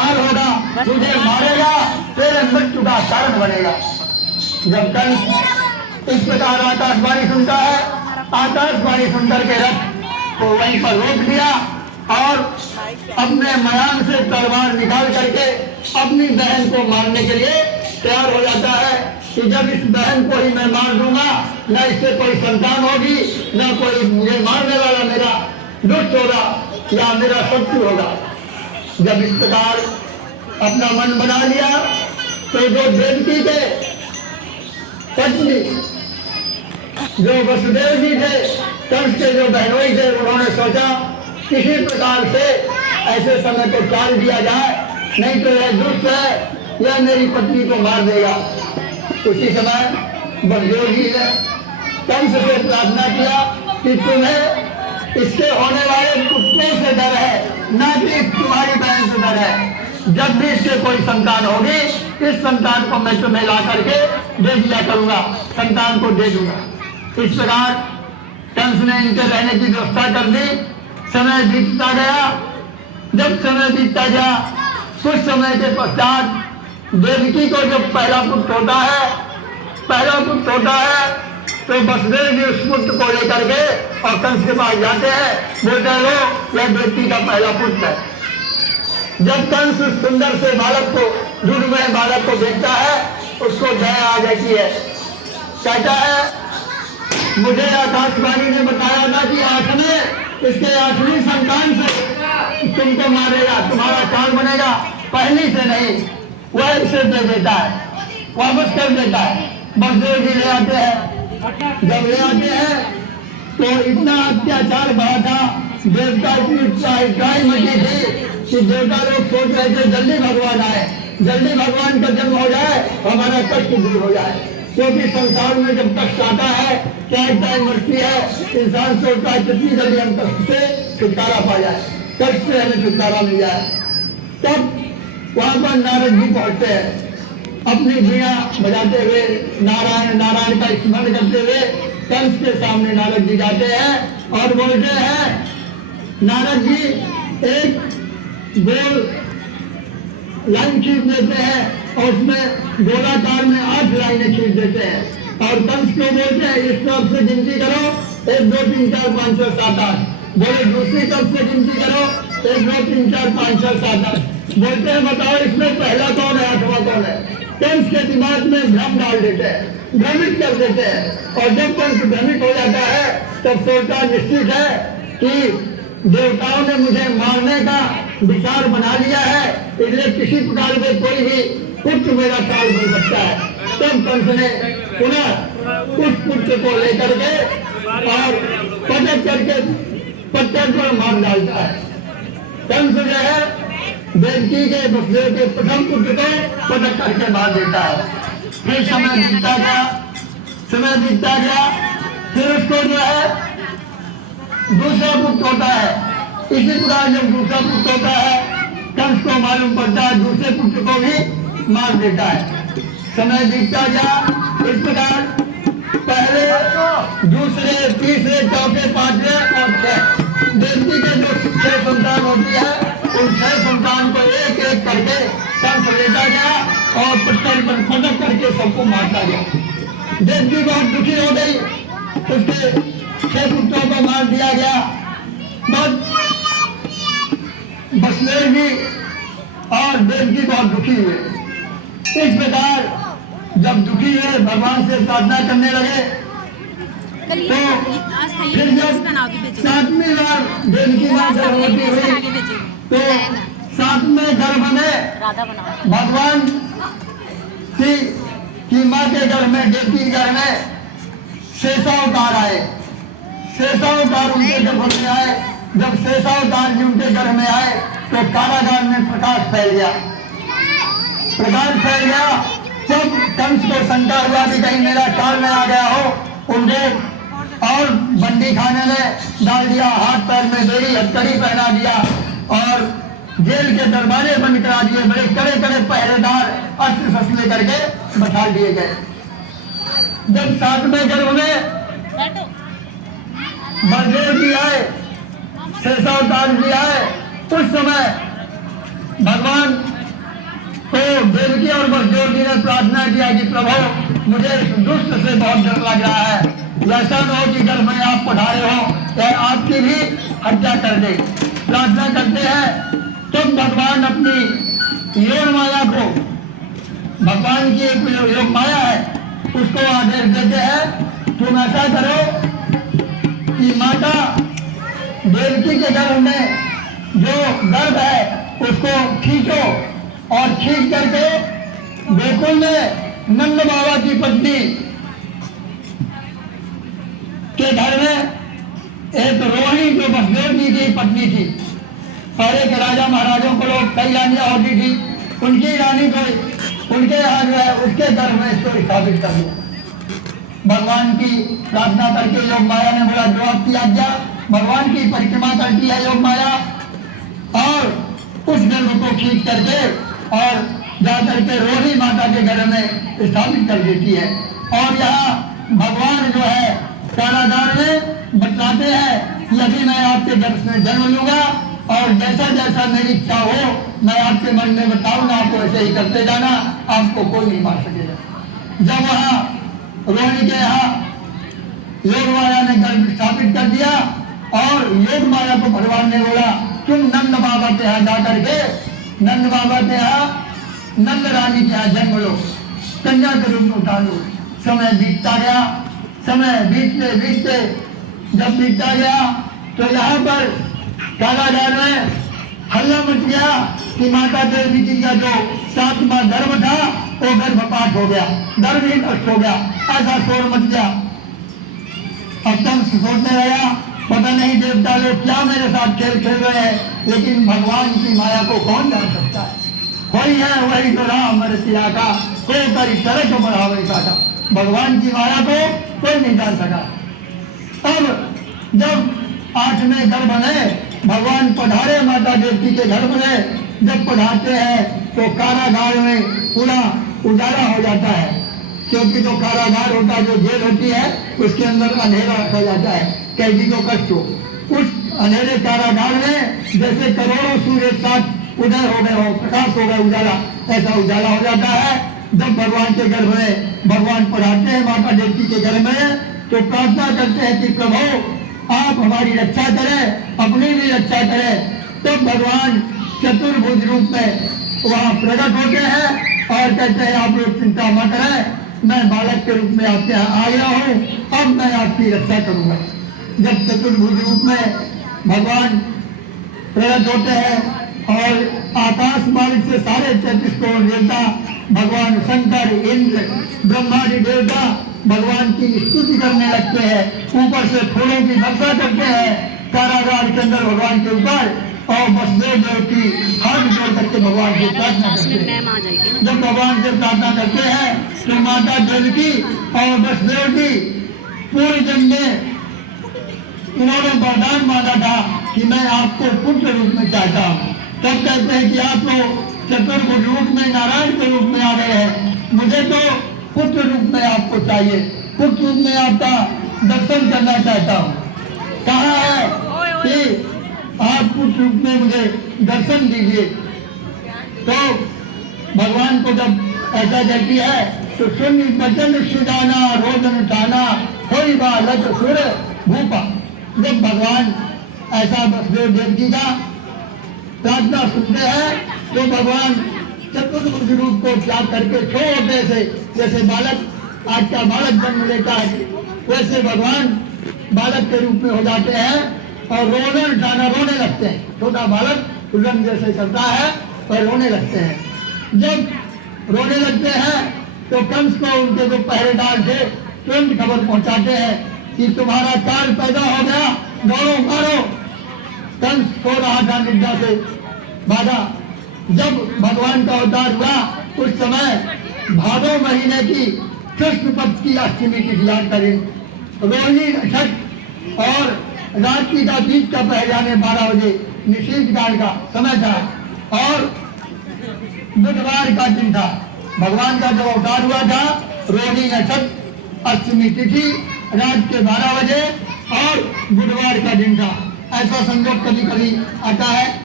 काल होगा, तुझे मारेगा, तेरे मृत्यु का कारण बनेगा। जब कंस इस प्रकार आकाशवाणी सुनता है, आकाशवाणी सुनकर के रथ को वहीं पर रोक दिया और अपने मयान से तलवार निकाल करके अपनी बहन को मारने के लिए तैयार हो जाता है कि जब इस बहन को ही मैं मार दूंगा, न इससे कोई संतान होगी, न कोई मुझे मारने वाला मेरा दुष्ट होगा या मेरा शत्रु होगा। जब इस प्रकार अपना मन बना लिया तो जो देवकी के पत्नी जो वसुदेव जी थे, कंस के जो बहनोई थे, उन्होंने सोचा किसी प्रकार से ऐसे समय को टाल दिया जाए, नहीं तो यह दुष्ट है, यह मेरी पत्नी को मार देगा। उसी समय वसुदेव जी ने कंस से प्रार्थना किया कि तुम्हें इसके होने वाले पुत्रों से डर है, न कि तुम्हारी बहन से डर है। जब भी इससे कोई संतान होगी, इस संतान को मैं तुम्हें ला करके दे दिया करूंगा, संतान को दे दूंगा। इस प्रकार कंस ने इनके रहने की व्यवस्था कर दी। समय बीतता गया। जब समय बीतता गया, कुछ समय के पश्चात देवकी को जब पहला पुत्र होता है तो वसुदेव जी उस पुत्र को लेकर के और कंस के पास जाते हैं, बोलते हैं लो यह देवकी का पहला पुत्र है। जब कंस उस सुंदर से बालक को, दुर्मय बालक को देखता है, उसको दया आ जाती है। कहता है मुझे आकाशवाणी ने बताया था कि इसके 8वीं संतान से तुमको मारेगा, तुम्हारा काल बनेगा, पहली से नहीं। वह इसे दे देता है, वापस कर देता है। वसुदेव जी ले आते हैं। जब ले आते हैं तो इतना अत्याचार बढ़ा था, देवता की इच्छाएं मची थी कि देवता लोग सोच रहे थे जल्दी भगवान आए, जल्दी भगवान का जन्म हो जाए, हमारा कष्ट दूर हो जाए। क्योंकि संसार में जब कष्ट आता है, क्या मृत्यु है, इंसान सोचता है कितनी जल्दी हम कष्ट से छुटकारा पा जाए, कष्ट से हमें छुटकारा मिल जाए। तब वहां पर नारद जी पहुंचते हैं, अपनी वीणा बजाते हुए नारायण नारायण का स्मरण करते हुए कंस के सामने नारद जी जाते हैं और बोलते हैं, नारद जी एक गोल लाइन खींच देते हैं और उसमें गोलाकार में 8 लाइनें खींच देते हैं और कंस को बोलते हैं इस तरफ से गिनती करो, 1 2 3 4 5 6 7 8। बोले दूसरी तरफ से गिनती करो, 1 2 3 4 5 6 7 8। बोलते हैं बताओ इसमें पहला कौन है, 8वां कौन है। कंस के दिमाग में भ्रम डाल देते हैं, भ्रमित कर देते हैं। और जब कंस भ्रमित हो जाता है तब सोचता निश्चित है कि देवताओं ने मुझे मारने का विचार बना लिया है, इसलिए किसी प्रकार से कोई भी पुत्र मेरा काल बन सकता है। तब कंस ने पुनः उस पुत्र को लेकर के और पटक करके पत्थर पर मार डालता है। कंस जो है देवकी के वसुदेव के प्रथम पुत्र को पटक करके मार देता है। फिर समय बीतता गया, फिर उसको जो है दूसरा पुत्र होता है। इसी प्रकार जब दूसरा पुत्र होता है, कंस को मालूम पड़ता है दूसरे पुत्र को भी मार देता है। समय बीतता गया। इस प्रकार पहले, दूसरे, तीसरे, चौथे, पांचवे और 6 देवकी के जो 6 संतान होती है, उन 6 संतान को एक एक करके कंस लेता गया और पत्थर पर पटक करके सबको मारता गया। देवकी बहुत दुखी हो गई, उसके 6 पुत्रों को मार दिया गया। वसुदेव जी और देवकी बहुत दुखी हुए। इस प्रकार जब दुखी हुए, भगवान से प्रार्थना करने लगे, तो फिर जब 7वीं बार देवकी माँ गर्भवती हुई तो 7वें गर्भ में भगवान की माँ के गर्भ में, देवकी के गर्भ में शेषावतार आए। शेषावतार उनके गर्भ में आए। जब शेषावतार जी उनके गर्भ में आए तो कारागार में प्रकाश फैल गया। जब कंस को शंका हुआ कि कहीं मेरा काल में आ गया हो, उनके और बंदी खाने में डाल दिया, हाथ पैर में बेड़ी हथकड़ी पहना दिया और जेल के दरवाजे बंद करा दिए। बड़े कड़े कड़े पहरेदार अस्त्र शस्त्र लेकर के बैठा दिए गए। जब 7वें गर्भ में बलदेव जी आए, शेषावतार जी आए, उस समय भगवान देवकी और बसदेव जी ने प्रार्थना किया कि प्रभु मुझे इस दुष्ट से बहुत डर लग रहा है, ऐसा न हो कि गर्भ में आप पढ़ाए हो चाहे आपकी भी हत्या कर दे। प्रार्थना करते हैं तो भगवान अपनी योग माया को, भगवान की एक योग माया है, उसको आदेश देते हैं तुम ऐसा करो कि माता देवकी के गर्भ में जो गर्भ है उसको खींचो और खींच करके गोकुल में नंद बाबा की पत्नी के घर में एक रोहिणी जो बसदेव जी की पत्नी थी, पहले के राजा महाराजों को लोग कई रानियां होती थी, उनकी रानी को उनके यहाँ जो है उसके घर में इसको स्थापित कर दिया। भगवान की प्रार्थना करके योग माया ने बोला जो आपकी आज्ञा, भगवान की परिक्रमा करती है योग माया और उस गर्भ को खींच करके और जा करके रोहिणी माता के घर में स्थापित कर देती है। और यहाँ भगवान जो है कारागार में बतलाते हैं कि अभी मैं आपके गर्भ में जन्म लूंगा और जैसा जैसा मेरी इच्छा हो मैं आपके मन में बताऊंगा, आपको ऐसे ही करते जाना, आपको कोई नहीं मार सकेगा। जब वहाँ रोहिणी के यहाँ योग माया ने गर्भ स्थापित कर दिया और योग माया को भगवान ने बोला तुम नंद बाबा के यहाँ जा करके नंद बाबा के यहाँ नंद रानी के यहाँ जन्म लो, कन्या के रूप में उठा लो। समय बीतता गया, समय बीतते बीतते जब बीतता गया तो यहाँ पर कारागार में हल्ला मच गया कि माता देवी जी का जो 7वां गर्भ था वो गर्भपात हो गया, गर्भ ही नष्ट हो गया, ऐसा शोर मच गया। अब तक सोचने लगा पता नहीं देवता लोग क्या मेरे साथ खेल खेल रहे हैं, लेकिन भगवान की माया को कौन जान सकता है। कोई है वही तो राम मेरे सिया का, कोई करी तरह को बढ़ावे का। भगवान की माया को कोई नहीं जान सका। अब जब 8वें गर्भ में भगवान पधारे माता देवी के घर में, जब पधारते हैं तो कारागार में पूरा उजाला हो जाता है, क्योंकि जो कारागार होता है, जो जेल होती है, उसके अंदर अंधेरा रखा जाता है कैदी को कष्ट हो। उस अंधेरे कारागार में जैसे करोड़ों सूर्य एक साथ उदय हो गए हो, प्रकाश हो गए, उजाला, ऐसा उजाला हो जाता है। जब भगवान के घर में भगवान पढ़ाते हैं माता देवी के घर में तो प्रार्थना करते हैं कि प्रभु आप हमारी रक्षा करें, अपनी भी रक्षा करें। तो भगवान चतुर्भुज रूप में वहाँ प्रकट होते हैं और कहते हैं आप लोग चिंता मत करें, मैं बालक के रूप में आपके यहाँ आ गया हूँ, अब मैं आपकी रक्षा करूँगा। जब चतुर्भुज रूप में भगवान प्रकट होते हैं और आकाश मार्ग से सारे 33 करोड़ देवता, भगवान शंकर, इंद्र, ब्रह्मादि देवता भगवान की स्तुति करने लगते हैं, ऊपर से फूलों की वर्षा करते हैं कारागार के अंदर भगवान के ऊपर और बसदेव देव की हाथ जोड़ करके भगवान की प्रार्थना करते हैं। जब भगवान से प्रार्थना करते हैं तो माता देवकी और बसदेव की पूरे जन्म में उन्होंने वरदान मांगा था कि मैं आपको पुत्र रूप में चाहता हूँ। तब कहते हैं कि आप लोग चतुर्भुज रूप में नारायण के रूप में आ गए हैं, मुझे तो पुत्र रूप में आपको चाहिए, पुत्र रूप में आपका दर्शन करना चाहता हूँ। कहा है कि आप पुत्र रूप में मुझे दर्शन दीजिए। तो भगवान को जब ऐसा कहती है तो सुन बचन सुजाना रोदन उठाना थोड़ी बालक सुर भूपा। जब भगवान ऐसा बसदेव देव जी का प्रार्थना सुनते हैं तो भगवान चतुर्भुज रूप को त्याग करके छोटे से, जैसे बालक आज का बालक जन्म लेता है वैसे भगवान बालक के रूप में हो जाते हैं और रोदन उठाना रोने लगते हैं। छोटा बालक रुदन जैसे करता है और रोने लगते हैं। जब रोने लगते हैं तो कंस को उनके जो पहरेदार थे तुरंत खबर पहुंचाते हैं कि तुम्हारा काल पैदा हो गया, दौड़ो मारो। कंस सो रहा था निद्रा से भागा। जब भगवान का अवतार हुआ उस समय भादो महीने की कृष्ण पक्ष की अष्टमी की जानकारी, रोहिणी नक्षत्र और रात्रि का बीच का पहचाने 12 बजे निशीत काल का समय था और बुधवार का दिन था। भगवान का जो अवतार हुआ था रोहिणी नक्षत्र अष्टमी तिथि रात के 12 बजे और बुधवार का दिन था। ऐसा संयोग कभी कभी आता है।